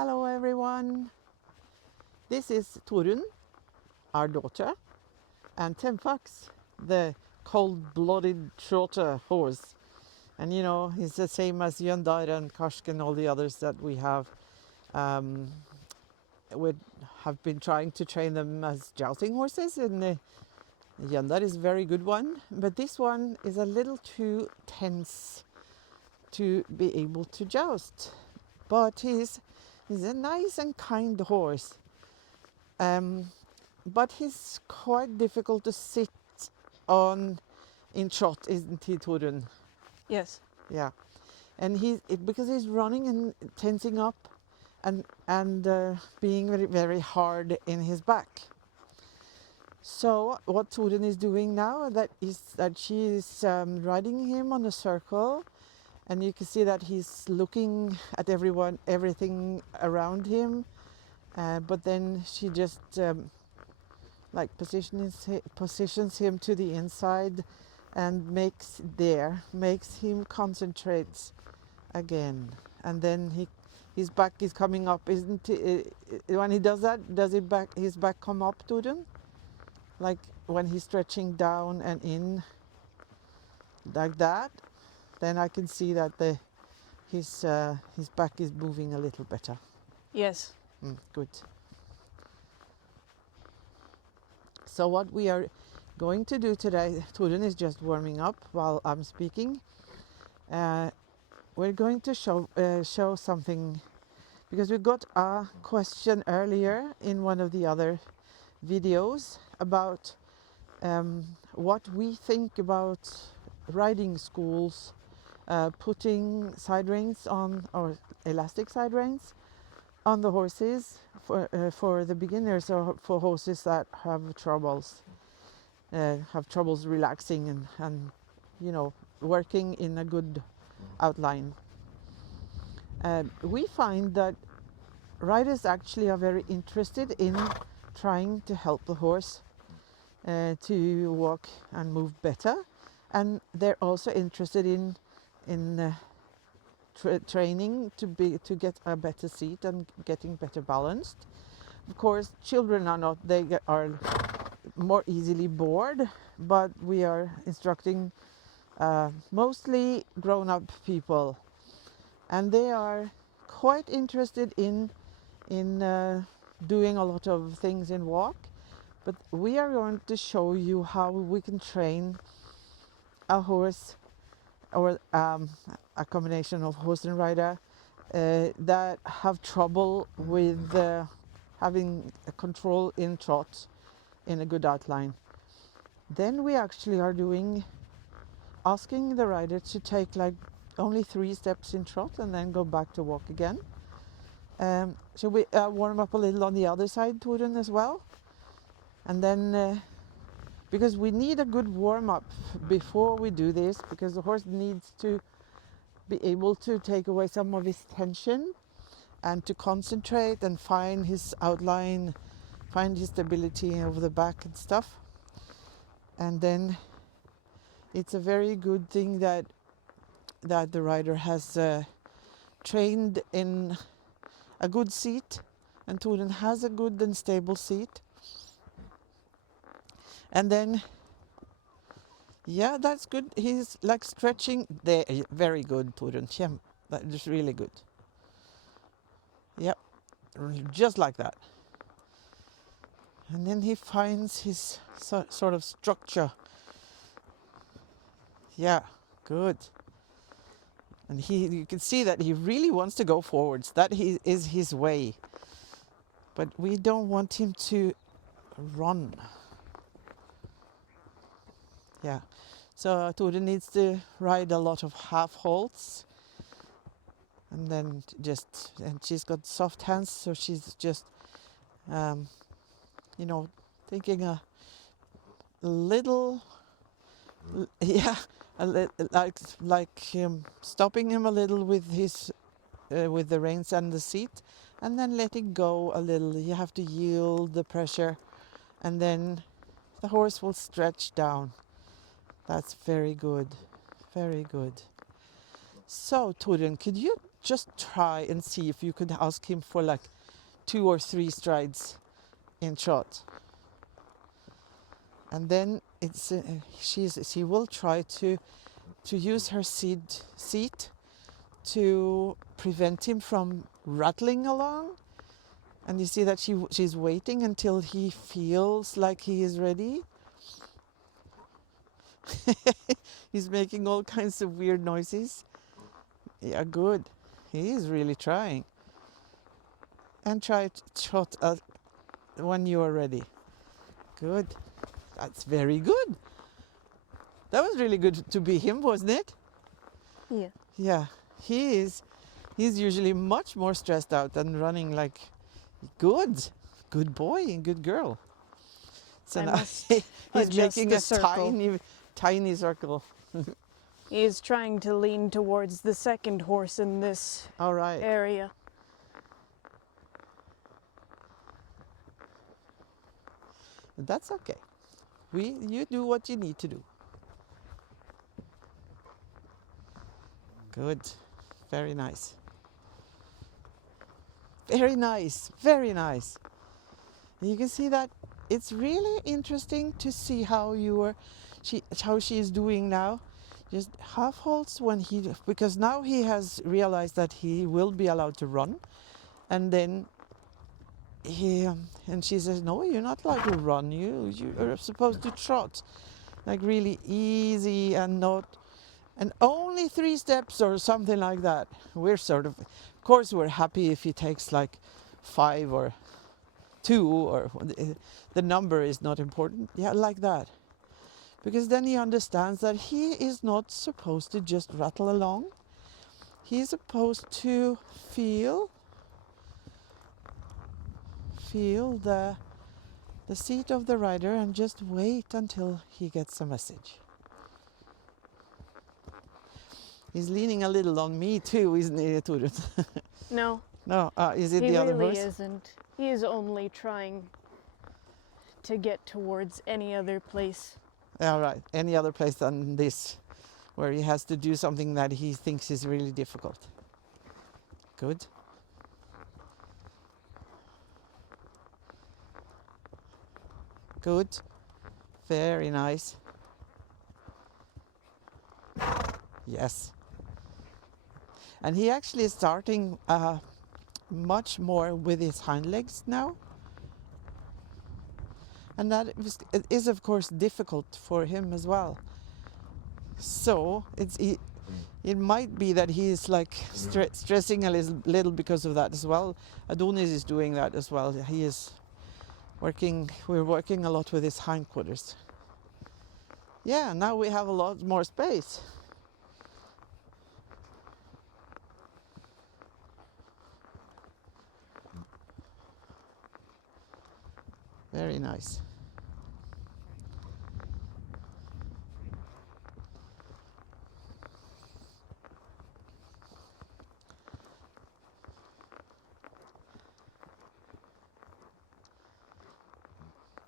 Hello everyone. This is Torunn, our daughter, and Temfaks, the cold-blooded shorter horse. And you know, he's the same as Jöndar and Karsk and all the others that we have. We have been trying to train them as jousting horses, and Jöndar is a very good one, but this one is a little too tense to be able to joust. But he's a nice and kind horse. But he's quite difficult to sit on in trot, isn't he, Torunn? Yes. Yeah. And because he's running and tensing up and being very, very hard in his back. So what Torunn is doing now is that she is riding him on a circle, and you can see that he's looking at everything around him, but then she just positions him to the inside and makes him concentrate again, and then his back is coming up, isn't it? When he does that, his back come up, Torunn? Like when he's stretching down and in like that, then I can see that his back is moving a little better. Yes. Good. So what we are going to do today, Torunn is just warming up while I'm speaking. We're going to show something, because we got a question earlier in one of the other videos about what we think about riding schools putting side reins on, or elastic side reins on the horses for the beginners, or for horses that have troubles relaxing and you know, working in a good outline. We find that riders actually are very interested in trying to help the horse to walk and move better, and they're also interested in training to get a better seat and getting better balanced. Of course, children are not; they are more easily bored, but we are instructing mostly grown-up people, and they are quite interested in doing a lot of things in walk. But we are going to show you how we can train a horse, or a combination of horse and rider that have trouble with having a control in trot in a good outline. Then we actually are asking the rider to take like only 3 steps in trot and then go back to walk again. Shall we warm up a little on the other side, Torunn, as well? And then, because we need a good warm-up before we do this, because the horse needs to be able to take away some of his tension and to concentrate and find his outline, find his stability over the back and stuff. And then it's a very good thing that the rider has trained in a good seat, and Torunn has a good and stable seat. And then, yeah, that's good. He's like stretching there. Very good, Torunn. That is really good. Yep, just like that. And then he finds his sort of structure. Yeah, good. And you can see that he really wants to go forwards. That is his way. But we don't want him to run. Yeah. So Torunn needs to ride a lot of half halts. And then and she's got soft hands, so she's just, taking a little, yeah, stopping him a little with with the reins and the seat, and then letting go a little. You have to yield the pressure, and then the horse will stretch down. That's very good, very good. So Torunn, could you just try and see if you could ask him for like 2 or 3 strides in trot. And then she will try to use her seat to prevent him from rattling along. And you see that she's waiting until he feels like he is ready. He's making all kinds of weird noises. Yeah, good. He is really trying. And try to trot when you are ready. Good. That's very good. That was really good to be him, wasn't it? Yeah. Yeah. He's usually much more stressed out than running like good boy and good girl. So now he's making a tiny circle. He is trying to lean towards the second horse in this All right. area. That's okay. You do what you need to do. Good. Very nice. Very nice. Very nice. You can see that it's really interesting to see how she is doing now. Just half halts because now he has realized that he will be allowed to run, and then and she says, no, you're not allowed to run. You are supposed to trot, like really easy and only 3 steps or something like that. We're of course, we're happy if he takes like 5 or 2, or the number is not important. Yeah, like that. Because then he understands that he is not supposed to just rattle along. He's supposed to feel the seat of the rider and just wait until he gets a message. He's leaning a little on me too, isn't he, Torunn? No. No, is it the other horse? He really isn't. He is only trying to get towards any other place. All right, any other place than this, where he has to do something that he thinks is really difficult. Good. Good. Very nice. Yes. And he actually is starting much more with his hind legs now. And that is of course difficult for him as well. So it might be that he is like stressing a little because of that as well. Adonis is doing that as well. He is we're working a lot with his hindquarters. Yeah, now we have a lot more space. Very nice.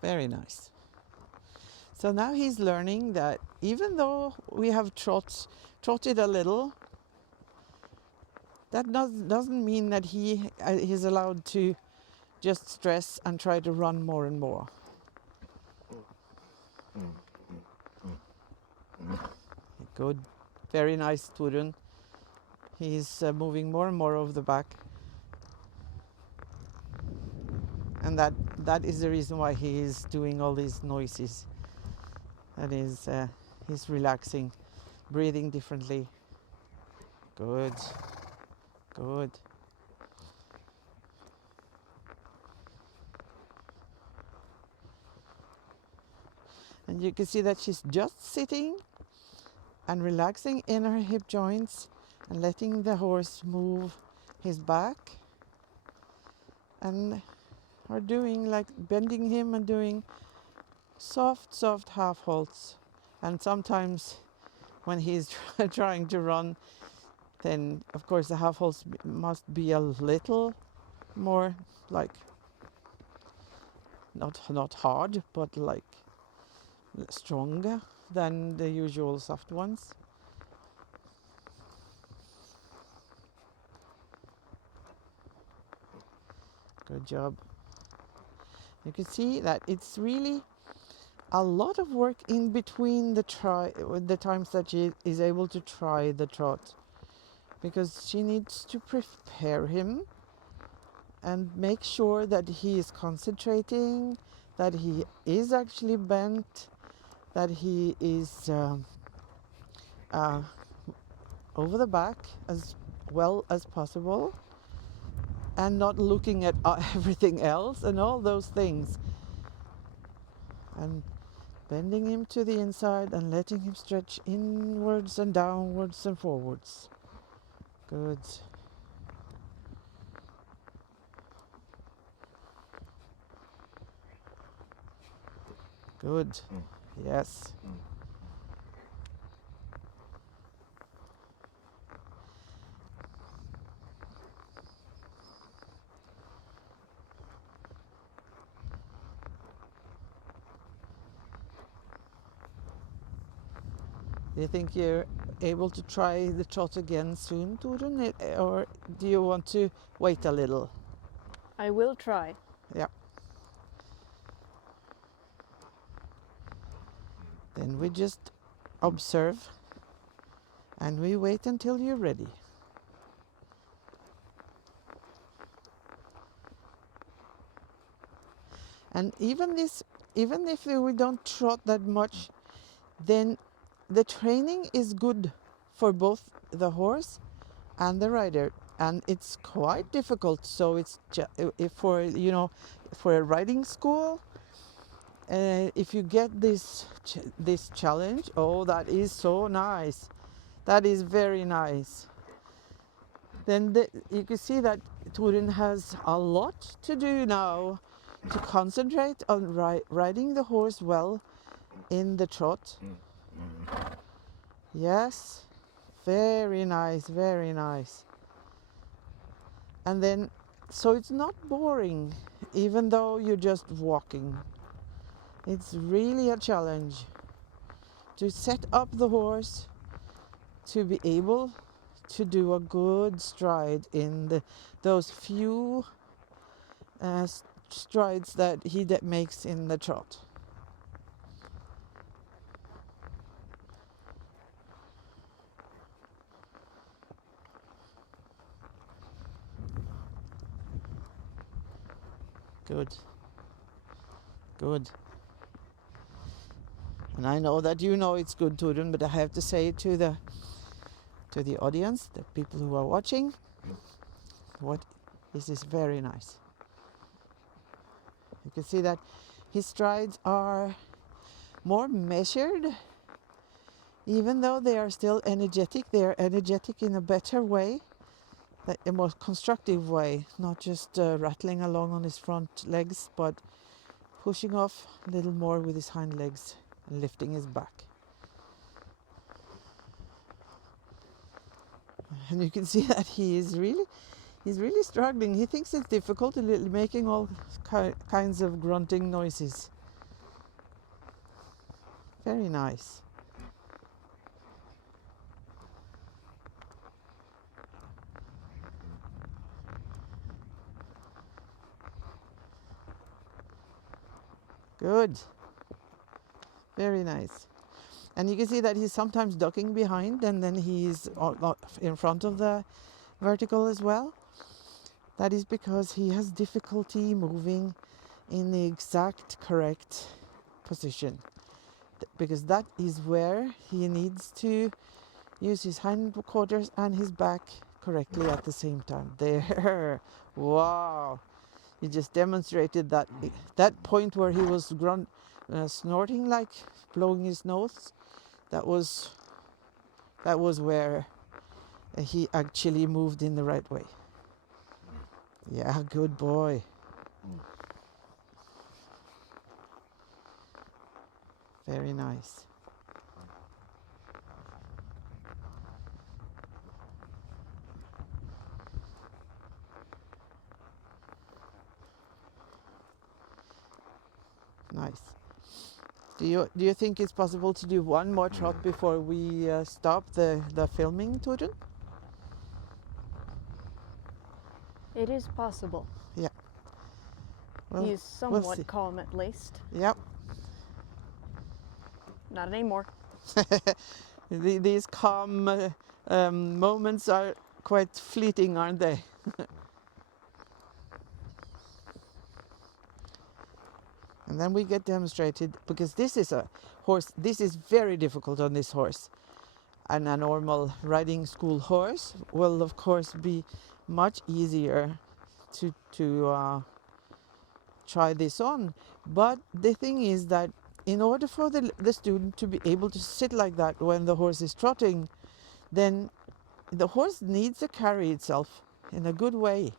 Very nice. So now he's learning that even though we have trotted a little, that doesn't mean that he is allowed to just stress and try to run more and more. Good. Very nice, Torunn. He's moving more and more over the back. And that is the reason why he is doing all these noises. That is, he's relaxing, breathing differently. Good. Good. And you can see that she's just sitting and relaxing in her hip joints and letting the horse move his back, and are doing like bending him and doing soft half halts. And sometimes when he's trying to run, then of course the half halts must be a little more like not hard, but like stronger than the usual soft ones. Good job. You can see that it's really a lot of work in between the times that she is able to try the trot, because she needs to prepare him and make sure that he is concentrating, that he is actually bent, that he is uh, over the back as well as possible, and not looking at everything else and all those things, and bending him to the inside and letting him stretch inwards and downwards and forwards. Good. Good. Yes. Do you think you're able to try the trot again soon, Torunn, or do you want to wait a little? I will try. Yeah. Then we just observe and we wait until you're ready. And even if we don't trot that much, then the training is good for both the horse and the rider, and it's quite difficult. So it's if for a riding school, if you get this challenge, oh, that is so nice. That is very nice. Then you can see that Torunn has a lot to do now to concentrate on riding the horse well in the trot. Yes, very nice, very nice. And then, so it's not boring, even though you're just walking. It's really a challenge to set up the horse to be able to do a good stride in those few strides that he makes in the trot. Good. Good. And I know that you know it's good, Torunn, but I have to say to the audience, the people who are watching, this is very nice. You can see that his strides are more measured, even though they are still energetic. They are energetic in a better way, a more constructive way, not just rattling along on his front legs, but pushing off a little more with his hind legs and lifting his back. And you can see that he's really struggling. He thinks it's difficult, making all kinds of grunting noises. Very nice. Good. Very nice. And you can see that he's sometimes ducking behind, and then he's in front of the vertical as well. That is because he has difficulty moving in the exact correct position, because that is where he needs to use his hindquarters and his back correctly at the same time. There. Wow. He just demonstrated that point where he was snorting, like blowing his nose. That was where he actually moved in the right way. Yeah, good boy. Very nice. Nice. Do you think it's possible to do one more trot before we stop the filming, Torunn? It is possible. Yeah. Well, He is we'll somewhat see. calm at least. Yep. Not anymore. These calm moments are quite fleeting, aren't they? And then we get demonstrated, because this is a horse, this is very difficult on this horse. And a normal riding school horse will of course be much easier to try this on. But the thing is that in order for the student to be able to sit like that when the horse is trotting, then the horse needs to carry itself in a good way.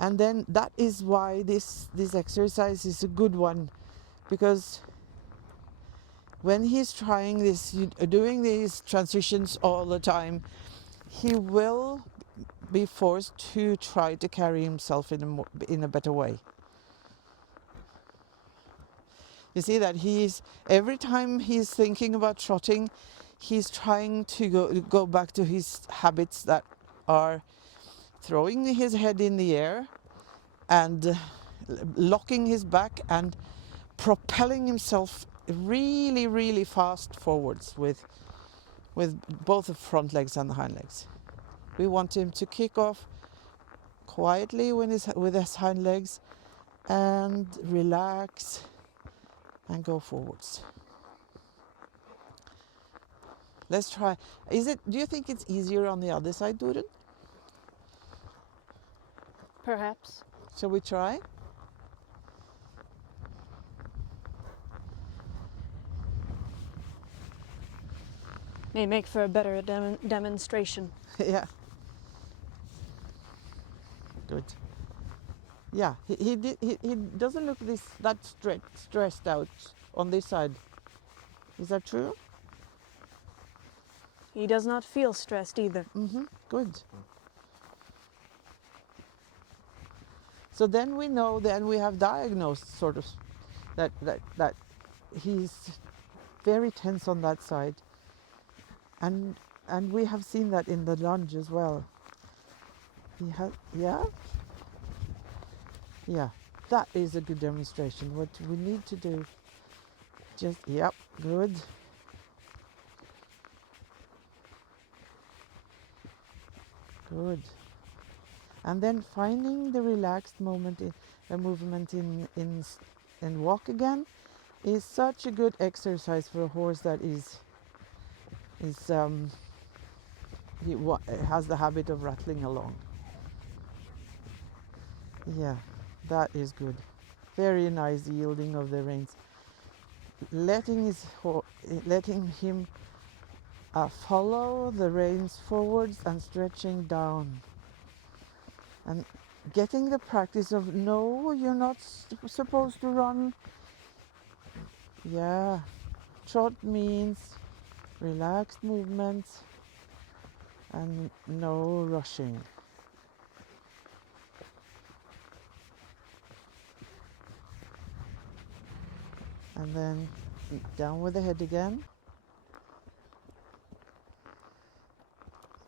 And then that is why this exercise is a good one, because when he's trying this, doing these transitions all the time, he will be forced to try to carry himself in a better way. You see that every time he's thinking about trotting, he's trying to go back to his habits that are throwing his head in the air and locking his back and propelling himself really, really fast forwards with both the front legs and the hind legs. We want him to kick off quietly with his hind legs and relax and go forwards. Let's try. Do you think it's easier on the other side, Torunn? Perhaps. Shall we try? May make for a better demonstration. Yeah. Good. Yeah, he doesn't look that stressed out on this side. Is that true? He does not feel stressed either. Mm-hmm. Good. So then we know, then we have diagnosed sort of that he's very tense on that side. And we have seen that in the lunge as well. He has, yeah? Yeah, that is a good demonstration. What we need to do, yep, good. Good. And then finding the relaxed movement in walk again is such a good exercise for a horse that has the habit of rattling along. Yeah, that is good. Very nice yielding of the reins. Letting him follow the reins forwards and stretching down. And getting the practice of, no, you're not supposed to run. Yeah, trot means relaxed movements and no rushing. And then down with the head again.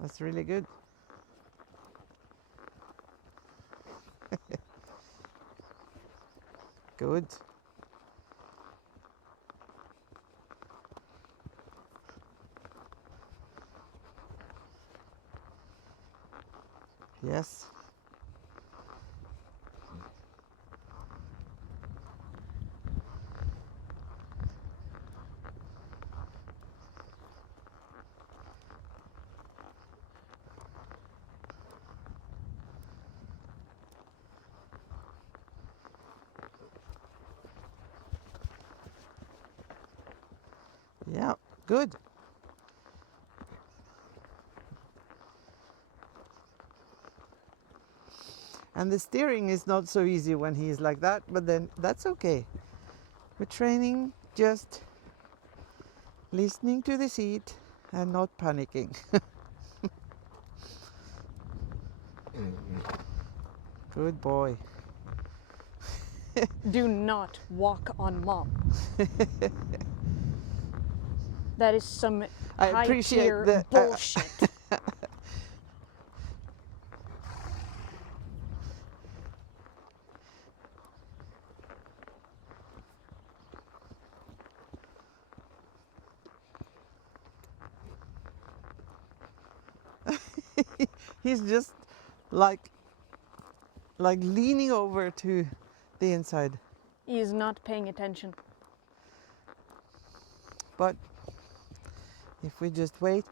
That's really good. Good. Yes. Yeah, good. And the steering is not so easy when he's like that, but then that's okay. We're training just listening to the seat and not panicking. Good boy. Do not walk on Mom. That is some high-tier bullshit. He's just like leaning over to the inside. He is not paying attention. But if we just wait,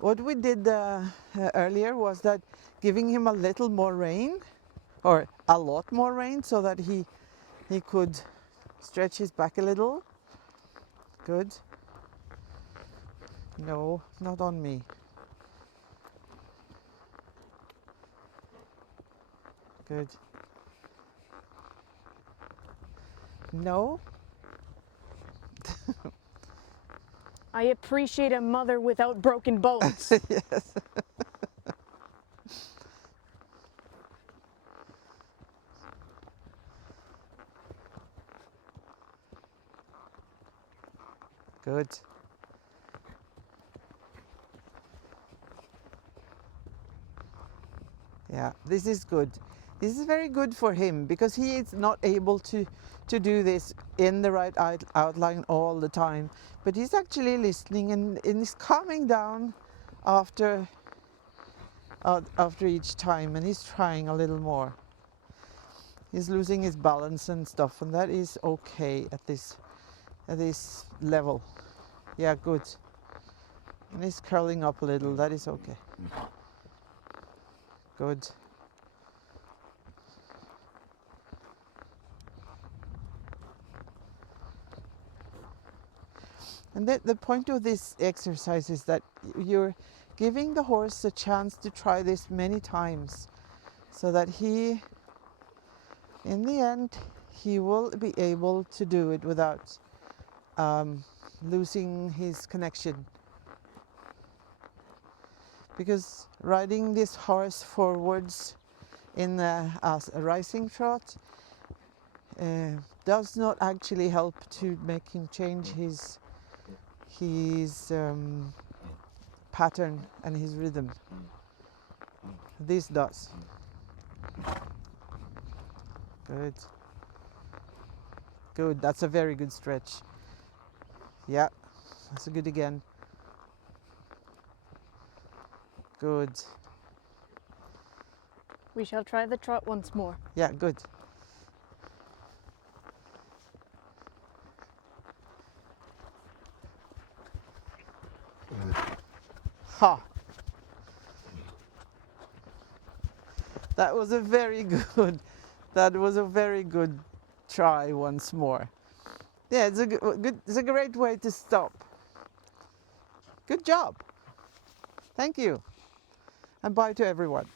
what we did earlier was that giving him a little more rein, or a lot more rein, so that he could stretch his back a little. Good. No, not on me. Good. No. I appreciate a mother without broken bones. Yes. Good. Yeah, this is good. This is very good for him because he is not able to do this in the right outline all the time. But he's actually listening and is calming down after each time, and he's trying a little more. He's losing his balance and stuff, and that is okay at this level. Yeah, good. And he's curling up a little. That is okay. Good. And the point of this exercise is that you're giving the horse a chance to try this many times, so that he, in the end, he will be able to do it without losing his connection. Because riding this horse forwards in a rising trot does not actually help to make him change his pattern and his rhythm. This does. Good. Good. That's a very good stretch. Yeah, that's a good again. Good. We shall try the trot once more. Yeah, good. Ha! That was a very good. That was a very good try once more. Yeah, it's a good. It's a great way to stop. Good job. Thank you, and bye to everyone.